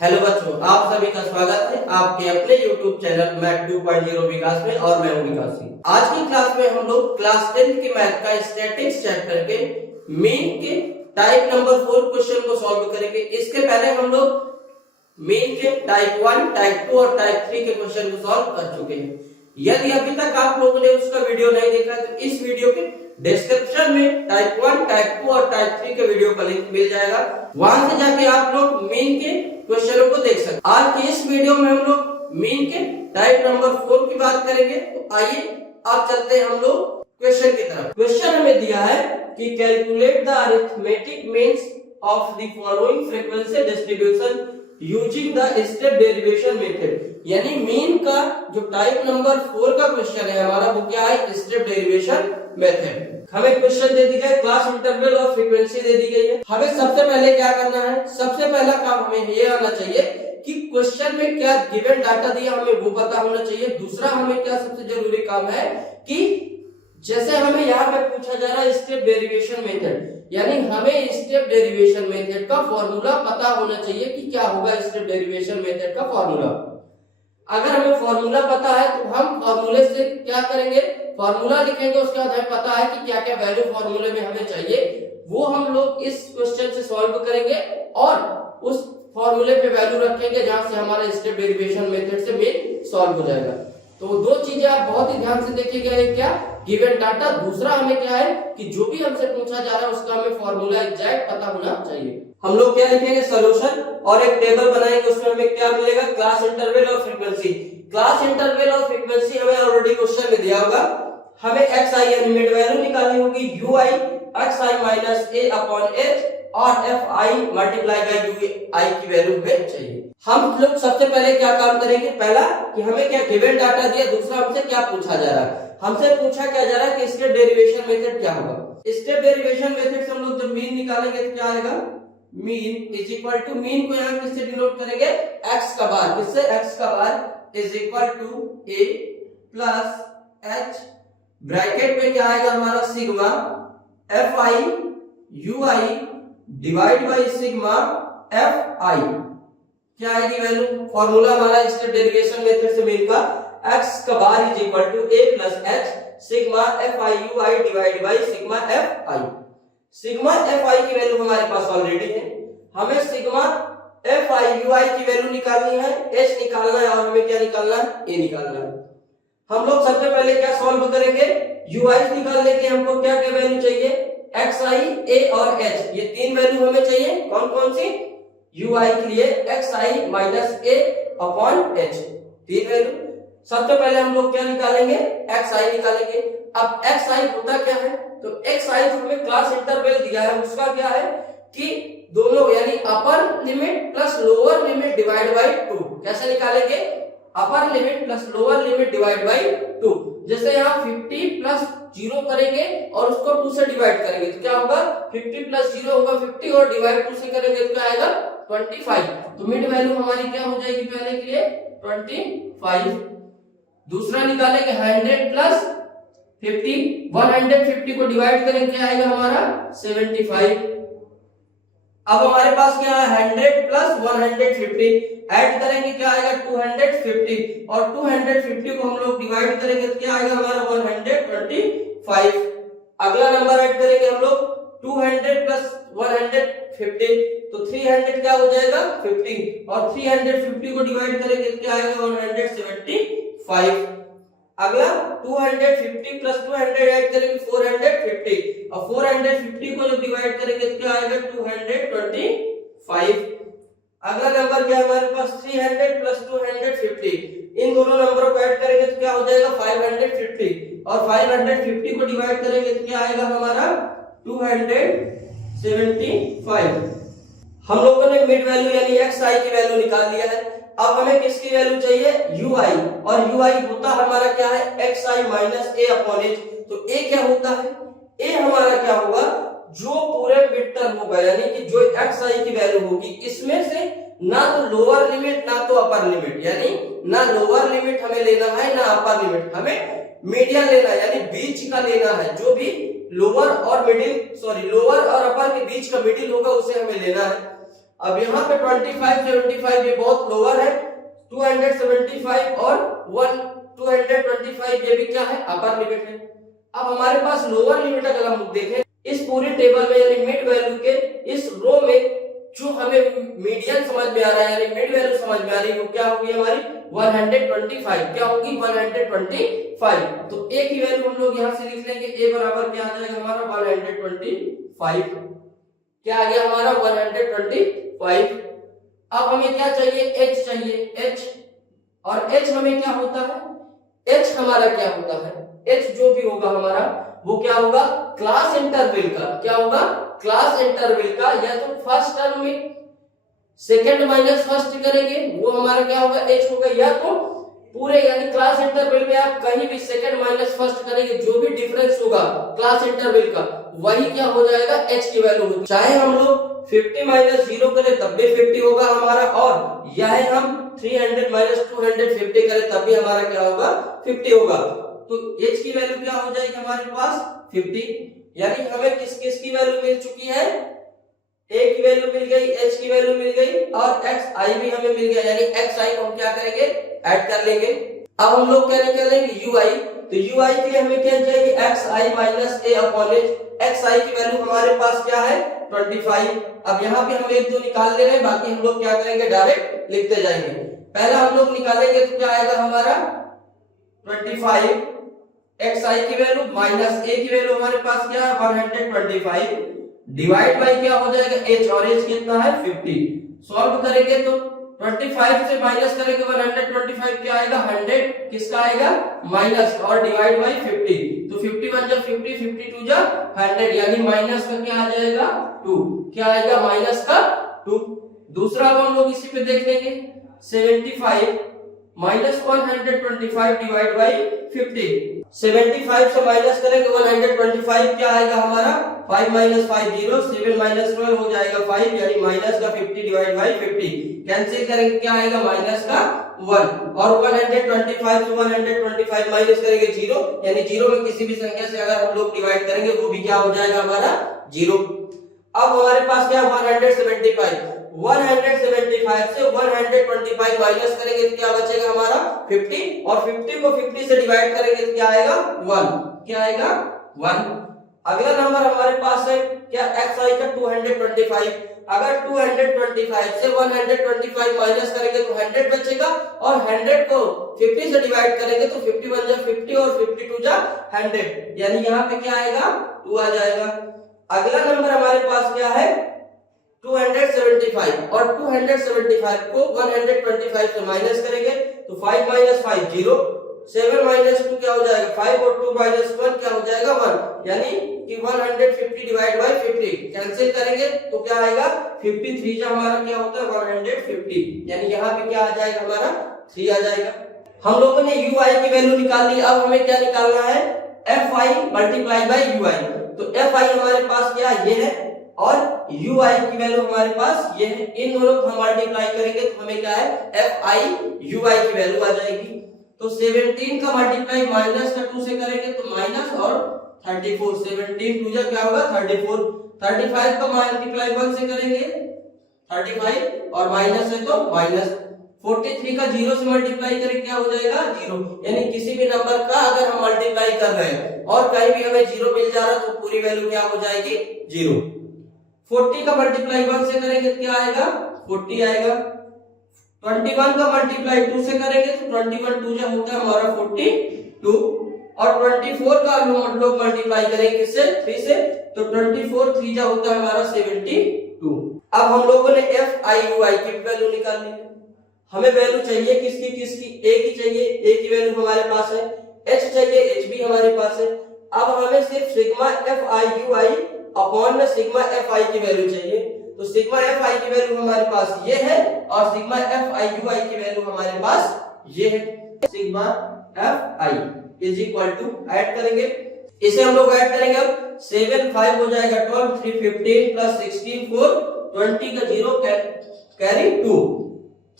Hello बच्चों, आप सभी का स्वागत है आपके अपने YouTube चैनल मैथ 2.0 विकास में और मैं हूं विकास सिंह। आज की क्लास में हम लोग क्लास 10 के मैथ का स्टैटिस्टिक्स चैप्टर के मीन के टाइप नंबर 4 क्वेश्चन को सॉल्व करेंगे। इसके पहले हम लोग मीन के टाइप 1, टाइप 2 और टाइप 3 के क्वेश्चन को सॉल्व कर चुके हैं। यदि अभी तक आप लोगों ने उसका वीडियो नहीं देखा तो इस वीडियो के डिस्क्रिप्शन में टाइप 1, टाइप 2 और टाइप 3 के वीडियो का लिंक मिल जाएगा, वहां से जाके आप लोग मीन के क्वेश्चनों को देख सकते। आज की इस वीडियो में हम लोग मीन के टाइप नंबर 4 की बात करेंगे। तो आइए आप चलते हैं हम लोग क्वेश्चन की तरफ। क्वेश्चन हमें दिया है कि calculate the arithmetic means of the following frequency distribution using the step derivation method. यानी मीन का जो टाइप नंबर 4 का क्वेश्चन है हमारा, वो क्या है? Step derivation method. हमें क्वेश्चन दे दी गई, क्लास इंटरवल और फ्रीक्वेंसी दे दी गई है। हमें सबसे पहले क्या करना है? सबसे पहला काम हमें ये आना चाहिए कि क्वेश्चन में क्या गिवन डाटा दिया हमें वो पता होना चाहिए। दूसरा हमें क्या सबसे जरूरी काम है कि जैसे हमें यहाँ पे पूछा जा रहा है स्टेप डेरिवेशन मेथड, यानी हमें स्टेप डेरिवेशन मेथड का फॉर्मूला पता होना चाहिए कि क्या होगा स्टेप डेरिवेशन मेथड का फॉर्मूला। अगर हमें फॉर्मूला पता है तो हम फॉर्मूले से क्या करेंगे? फॉर्मूला लिखेंगे, उसके बाद हमें पता है कि क्या क्या वैल्यू फॉर्मूले में हमें चाहिए, वो हम लोग इस क्वेश्चन से सॉल्व करेंगे और उस फॉर्मूले पे वैल्यू रखेंगे जहां से हमारा स्टेप डेरिवेशन मेथड से मेन सॉल्व हो जाएगा। तो दो चीजें आप बहुत ही ध्यान से देखिएगा, एक क्या गिवन डाटा, दूसरा हमें क्या है कि जो भी हमसे पूछा जा रहा है उसका हमें फॉर्मूला एग्जैक्ट पता होना चाहिए। हम लोग क्या लिखेंगे? सॉल्यूशन और एक टेबल बनाएंगे, उसमें हमें क्या मिलेगा? क्लास इंटरवल और फ्रीक्वेंसी। क्लास इंटरवल और फ्रीक्वेंसी हमें ऑलरेडी क्वेश्चन में दिया होगा। हमें xi यानी मिड वैल्यू निकालनी होगी, ui xi minus a upon h और fi मल्टीप्लाई बाय ui की वैल्यू हमें चाहिए। हम लोग सबसे पहले क्या काम करेंगे? पहला कि हमें क्या गिवन डाटा दिया, दूसरा हमसे क्या पूछा जा रहा है। हमसे पूछा क्या जा रहा है कि स्टेप डेरिवेशन मेथड क्या होगा। स्टेप डेरिवेशन मेथड से हम लोग जब मीन निकालेंगे तो क्या आएगा? Mean is equal to, mean को यहाँ किससे डिनोट करेंगे? x का बार। किससे? x का bar is equal to a plus h, bracket में क्या आएगा हमारा? Sigma fi ui divide by sigma fi। क्या आएगी वैल्यू? फॉर्मूला हमारा स्टेप डेरिवेशन मेथड से मीन का x का bar is equal to a plus h sigma fi ui divide by sigma fi। Sigma fi की वैल्यू हमारे पास already है, हमें सिग्मा fi ui की वैल्यू निकालनी है, h निकालना है और हमें क्या निकालना है? a निकालना है। हम लोग सबसे पहले क्या सॉल्व करेंगे? ui निकालने के हमको क्या क्या वैल्यू चाहिए? xi, a और h, ये तीन वैल्यू हमें चाहिए। कौन कौन सी? ui के लिए xi minus a upon h, तीन वैल्यू। सबसे पहले हम लोग क्या निकालेंगे? xi निकालेंगे। अब xi होता क्या है? तो xi जो हमें क्लास इंटरवल दिया है उसका क्या है कि दोनों यानी upper limit plus lower limit divide by 2। कैसे निकालेंगे? Upper limit plus lower limit divide by 2। जैसे यहाँ 50 प्लस 0 करेंगे और उसको 2 से डिवाइड करेंगे तो क्या होगा? 50 प्लस 0 होगा 50 और डिवाइड 2 से करेंगे तो क्या आएगा? 25। तो मिड वैल्यू हमारी क्या हो जाएगी पहले के लिए? 25। दूसरा निकालेंगे 100 प्लस 50, 150 को डिवाइड करेंगे क्या आएगा हमारा? 75। अब हमारे पास क्या है? 100 प्लस 150 ऐड करेंगे क्या आएगा? 250 और 250 को हम लोग डिवाइड करेंगे तो क्या आएगा हमारा? 125। अगला नंबर ऐड करेंगे हम लोग 200 प्लस 150 तो 300 क्या हो जाएगा? 50 और 350 को डिवाइड करेंगे तो क्या आएगा? 175। अगला 250 प्लस 200 ऐड करेंगे 450 और 450 को जब डिवाइड करेंगे तो क्या आएगा? 225। अगला नंबर क्या है हमारे पास? 300 प्लस 250, इन दोनों नंबरों को ऐड करेंगे तो क्या हो जाएगा? 550 और 550 को डिवाइड करेंगे तो क्या आएगा हमारा? 275। हम लोगों ने मिड वैल्यू यानी xi की वैल्यू निकाल लिया है। अब हमें किसकी वैल्यू चाहिए? ui, और ui होता हमारा क्या है? xi minus a upon h। तो a क्या होता है? a हमारा क्या होगा? जो पूरे मिड टर्म होगा यानी कि जो xi की वैल्यू होगी इसमें से ना तो लोअर लिमिट ना तो अपर लिमिट, यानी ना लोअर लिमिट हमें लेना है ना अपर लिमिट, हमें मीडियन लेना है यानी बीच का लेना है। जो भी लोअर और अपर के बीच का मिडिल होगा उसे हमें लेना है। अब यहाँ पे 25 75 ये बहुत लोअर है, 275 और 225 ये भी क्या है, अपर लिमिट है। अब हमारे पास लोअर लिमिट अगर हम देखें इस पूरी टेबल में यानी मिड वैल्यू के इस रो में, जो हमें मीडियन समझ में आ रहा है यानी मिड वैल्यू समझ में आ रही है, वो क्या होगी हमारी 125। क्या होगी 125। तो a की वैल्यू हम लोग यहाँ से लिख लेंगे, a बराबर क्या आ जाएगा हमारा 125। क्या आ गया हमारा 125। अब हमें क्या चाहिए, h चाहिए, h। और h हमें क्या होता है, h हमारा क्या होता है, h जो भी होगा हमारा वो क्या होगा, क्लास इंटरवल का। क्या होगा, क्लास इंटरवल का, या तो फर्स्ट टर्म में सेकंड माइनस फर्स्ट करेंगे वो हमारा क्या होगा, h होगा, या तो पूरे यानी क्लास इंटरवल में आप कहीं भी सेकंड माइनस फर्स्ट करेंगे, जो भी डिफरेंस होगा क्लास इंटरवल का वही क्या हो जाएगा, h की वैल्यू होगी। चाहे हम लोग 50 माइनस 0 करें तब भी 50 होगा हमारा, और यह हम 300 माइनस 250 करें तब भी हमारा क्या होगा, 50 होगा। तो h की वैल्यू क्या हो जाएगी हमारे पास 50। यानी हमें किस किस की वैल्यू मिल चुकी है, a की वैल्यू मिल गई, h की वैल्यू मिल गई और xi भी हमें मिल गया, यानी xi को हम क्या करेंगे, ऐड कर लेंगे। अब हम लोग क्या निकालेंगे ui, तो ui के लिए हमें क्या चाहिए, xi minus a upon h। xi की वैल्यू हमारे पास क्या है 25। अब यहाँ पे हम एक दो निकाल ले रहे हैं, बाकी हम लोग क्या करेंगे डायरेक्ट लिखते जाएंगे। पहला हम लोग निकालेंगे तो क्या आएगा हमारा 25, xi की वैल्यू माइनस a की वैल्यू हमारे पास क्या है 125, डिवाइड बाय क्या हो जाएगा h, और h कितना है 50। सॉल्व करेंगे तो 25 से माइनस करेंगे 125 क्या आएगा 100, किसका आएगा माइनस, और डिवाइड बाय 50। तो 51 जब 50, 52 जब 100, यानी माइनस का क्या आ जाएगा 2। क्या आएगा माइनस का 2। दूसरा हम लोग इसी पे देख लेंगे 75 माइनस 125 डिवाइड बाय 50। 75 से माइनस करेंगे 125 क्या आएगा हमारा 5 माइनस 5 0, 7 माइनस 12 हो जाएगा 5, यानी माइनस का 50 डिवाइड बाय 50। कैंसिल करेंगे क्या आएगा माइनस का 1, और 125 से 125 माइनस करेंगे 0, यानी 0 में किसी भी संख्या से अगर हम लोग डिवाइड करेंगे वो भी क्या हो जाएगा हमारा 0। अब हमारे पास क्या 175 से 125 माइनस करेंगे तो क्या बचेगा हमारा 50, और 50 को 50 से डिवाइड करेंगे तो क्या आएगा 1। क्या आएगा 1। अगला नंबर हमारे पास है क्या xi का 225। अगर 225 से 125 माइनस करेंगे तो 100 बचेगा, और 100 को 50 से डिवाइड करेंगे तो 51 जा 50 और 52 जा 100, यानी यहाँ पे क्या आएगा 2 आ जाएगा। अगला नंबर हमारे पास क्या है 275, और 275 को 125 से माइनस करेंगे तो 5 माइनस 5 0, 7 माइनस 2 क्या हो जाएगा 5, और 2 माइनस 1 क्या हो जाएगा 1, यानी कि 150 डिवाइड बाय 50। कैंसिल करेंगे तो क्या आएगा 53 जो हमारा क्या होता है 150, यानी यहाँ पे क्या आ जाएगा हमारा 3 आ जाएगा। हम लोगों ने ui की वैल्यू निकाल ली, अब हमें क्या निकालना है fi मल्टीप्लाई बाय ui। तो fi हमारे पास क्या ये है, और ui की वैल्यू हमारे पास ये है, इन दोनों को हम मल्टीप्लाई करेंगे तो हमें क्या है fi ui की वैल्यू आ जाएगी। तो 17 का मल्टीप्लाई माइनस का 2 से करेंगे तो माइनस, और 34, 17 2 जा क्या होगा 34। 35 का मल्टीप्लाई 1 से करेंगे 35, और माइनस है तो माइनस। 43 का 0 से मल्टीप्लाई करें क्या हो जाएगा 0, यानी किसी भी नंबर का अगर हम मल्टीप्लाई कर रहे हैं और कहीं भी हमें 0 मिल जा रहा है तो पूरी वैल्यू क्या हो जाएगी 0। 40 का मल्टीप्लाई 1 से करेंगे तो क्या आएगा 40 आएगा। 21 का मल्टीप्लाई 2 से करेंगे तो 21 2 जा होता है हमारा 42, और 24 का हम लोग मल्टीप्लाई करेंगे किससे 3 से, तो 24 3 जा होता है हमारा 72। अब हम लोगों ने fi ui की वैल्यू निकाल ली है। हमें वैल्यू चाहिए किसकी किसकी, a की चाहिए, a की वैल्यू हमारे पास है, h चाहिए, h भी हमारे पास है। अब हमें सिर्फ सिग्मा fi ui अपॉन में सिग्मा fi की वैल्यू चाहिए, तो सिग्मा fi की वैल्यू हमारे पास ये है, और सिग्मा fi ui की वैल्यू हमारे पास ये है। Sigma fi is equal to, add करेंगे, इसे हम लोग ऐड करेंगे, अब 7 5 हो जाएगा 12, 3 15 प्लस 16 4, 20 का 0 कैरी 2,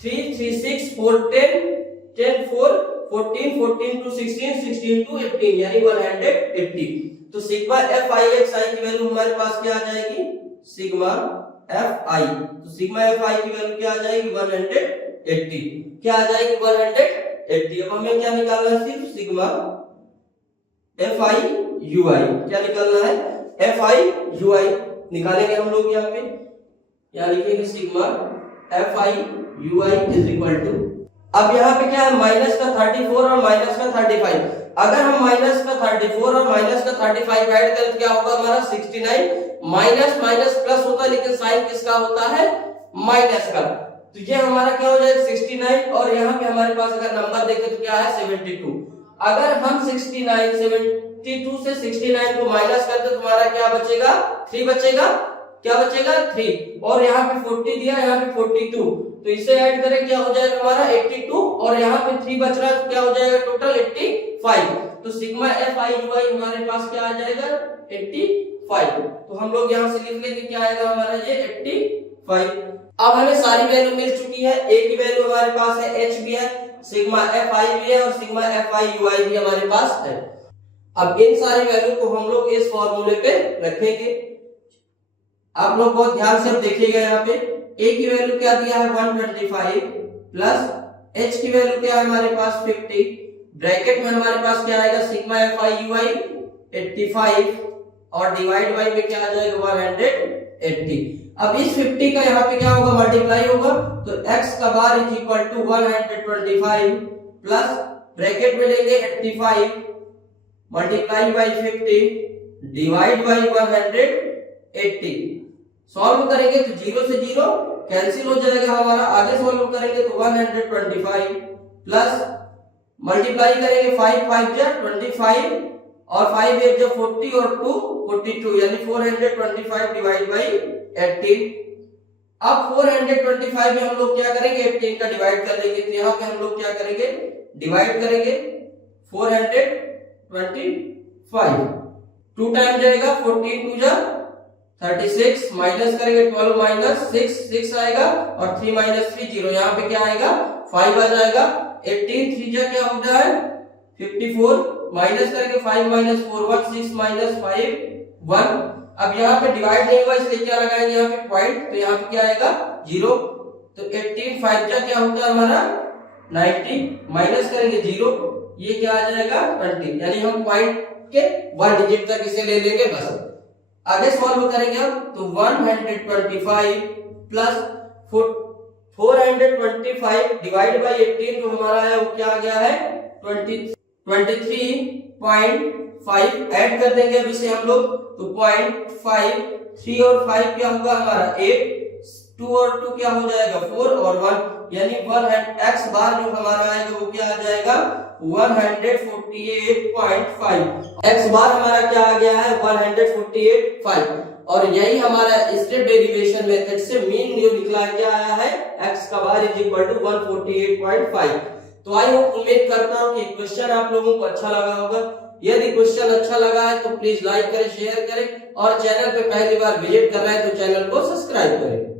3 3 6 4 10 10 4 14 14 2 16 16 2 18, यानी 180। तो सिग्मा fi xi की वैल्यू हमारे पास क्या आ जाएगी सिग्मा एफ आई, तो सिग्मा एफ आई की वैल्यू क्या आ जाएगी 180, क्या आ जाएगी 180। अब हमें क्या निकालना है, सिर्फ सिग्मा एफ आई यू आई, क्या निकालना है एफ आई यू आई निकालेंगे हम लोग। यहाँ पे क्या लिखेंगे, sigma F I U I is equal to, अब यहाँ पे क्या है माइनस का 34 और माइनस का 35, अगर हम माइनस का 34 और माइनस का 35 ऐड करें तो क्या होगा हमारा 69, माइनस माइनस प्लस होता है लेकिन साइन किसका होता है माइनस का, तो ये हमारा क्या हो जाएगा 69, और यहाँ पे हमारे पास अगर नंबर देखें तो क्या है 72। अगर हम 69 72 से 69 को माइनस करते तो तुम्हारा क्या बचेगा 3 बचेगा, क्या बचेगा 3, और यहाँ पे 40 दिया, यहाँ पे 42, तो इसे ऐड करें क्या हो जाएगा हमारा 82, और यहाँ पे 3 बच रहा है तो क्या हो जाएगा टोटल 85, तो सिग्मा एफ आई यू आई हमारे पास क्या आ जाएगा 85, तो हम लोग यहाँ से लिख लेंगे क्या आएगा हमारा ये 85। अब हमें सारी वैल्यू मिल चुकी है, ए की वैल्यू हमारे पास है, एच भी है, सिग्मा एफ आई भी है और सिग्मा एफ आई यू आई भी हमारे पास है। अब इन सारी वैल्यू को हम लोग इस फॉर्मूले पे रखेंगे। आप लोग बहुत ध्यान से देखिएगा, यहाँ पे ए की वैल्यू क्या दिया है 125 प्लस एच की वैल्यू क्या है हमारे पास 50, ब्रैकेट में हमारे पास क्या आएगा सिग्मा एफ आई यू आई 85 और डिवाइड बाय में क्या आ जाएगा 180। अब इस 50 का यहाँ पे क्या होगा मल्टीप्लाई होगा, तो x का bar is equal to 125 plus bracket में लेंगे 85 multiply by 50 divide by 180। Solve करेंगे तो 0 से 0 कैंसिल हो जाएगा हमारा, आगे सॉल्व करेंगे तो 125 प्लस मल्टीप्लाई करेंगे 5 5 जा 25 और 5 8 जा 40 और 2 42, यानी 425 डिवाइड बाय 18। अब 425 में हम लोग क्या करेंगे 18 का डिवाइड कर देंगे, तो यहाँ पे हम लोग क्या करेंगे डिवाइड करेंगे 425, 2 टाइम जाएगा 14 2 जा 36, माइनस करेंगे 12 माइनस 6 6 आएगा और 3 माइनस 3 0, यहाँ पे क्या आएगा 5 आ जाएगा, 18 3 जा क्या होता है 54, माइनस करेंगे 5 माइनस 4 1 6 माइनस 5 1। अब यहाँ पे डिवाइड नहीं हुआ इसलिए क्या लगाएंगे यहाँ पे पॉइंट, तो यहाँ पे क्या आएगा 0, तो 18 5 जा क्या होता है हमारा 90, माइनस करेंगे 0, ये क्या आ जाएगा 20, यानी हम पॉइंट के 1 डिजिट तक इसे ले लेंगे बस। आगे सॉल्व करेंगे हम तो 125 प्लस 425 डिवाइड बाय 18 जो हमारा है वो क्या आ गया है 23.5, ऐड कर देंगे अब इसे हम लोग, तो 0.5 3 और 5 क्या होगा हमारा 8, 2 और 2 क्या हो जाएगा 4 और 1, यानी 1 x बार जो हमारा आएगा वो क्या आ जाएगा 148.5, x बार हमारा क्या आ गया है 148.5, और यही हमारा स्टेप डेरिवेशन मेथड से मीन जो निकला क्या आया है x का बार इज इक्वल टू 148.5। तो आई होप उम्मीद करता हूँ कि क्वेश्चन आप लोगों को अच्छा लगा होगा। यदि क्वेश्चन अच्छा लगा है तो प्लीज लाइक करें, शेयर करें, और चैनल पे पहली बार विजिट कर रहे हैं तो चैनल को सब्सक्राइब करें।